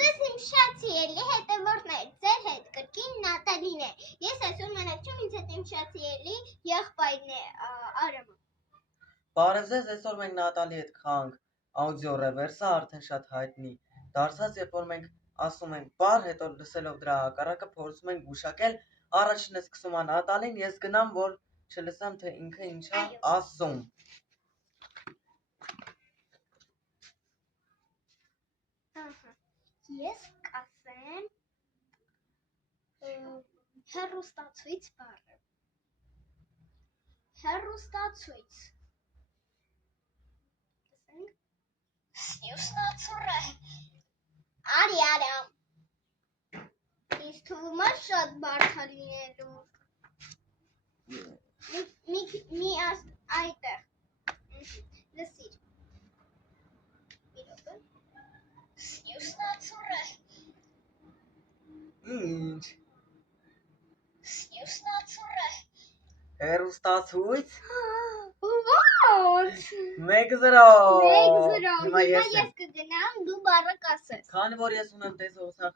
ձեզ իմ շատ սիրելի հետևորդներ, ձեր հետ կրկին Նատալին է։ Ես այսօր մենակ չեմ, ինձ հետ իմ շատ սիրելի եղբայրն է Արամը։ Բարև ձեզ, այսօր մենք Նատալի հետ կխաղանք աուդիո ռևերսը, արդեն շատ հայտնի դարձած, երբ որ մենք ասում ենք բառ, հետո լսելով դրա հակառակը փորձում ենք գուշակել, առաջինը սկսում է Նատալին, ես գնամ, որ չլսեմ, թե ինքը ինչ է ասում։ Ես կասեմ հեռուստացույց բառը։ Հեռուստացույց։ Սնյուսնացուռը։ Արի Արամ։ Ինձ թվում է շատ բարդ է լինելու։ Մի այդտեղ։ Լսիր։ Սնյուսնացուռը։ Ինչ։ Սնյուսնացուռը։ Հեռուստացույց։ Ո՞չ։ 1-0։ 1-0։ Հիմա ես կգնամ, դու բառը կասես։ Քանի որ ես ունեմ տեսողության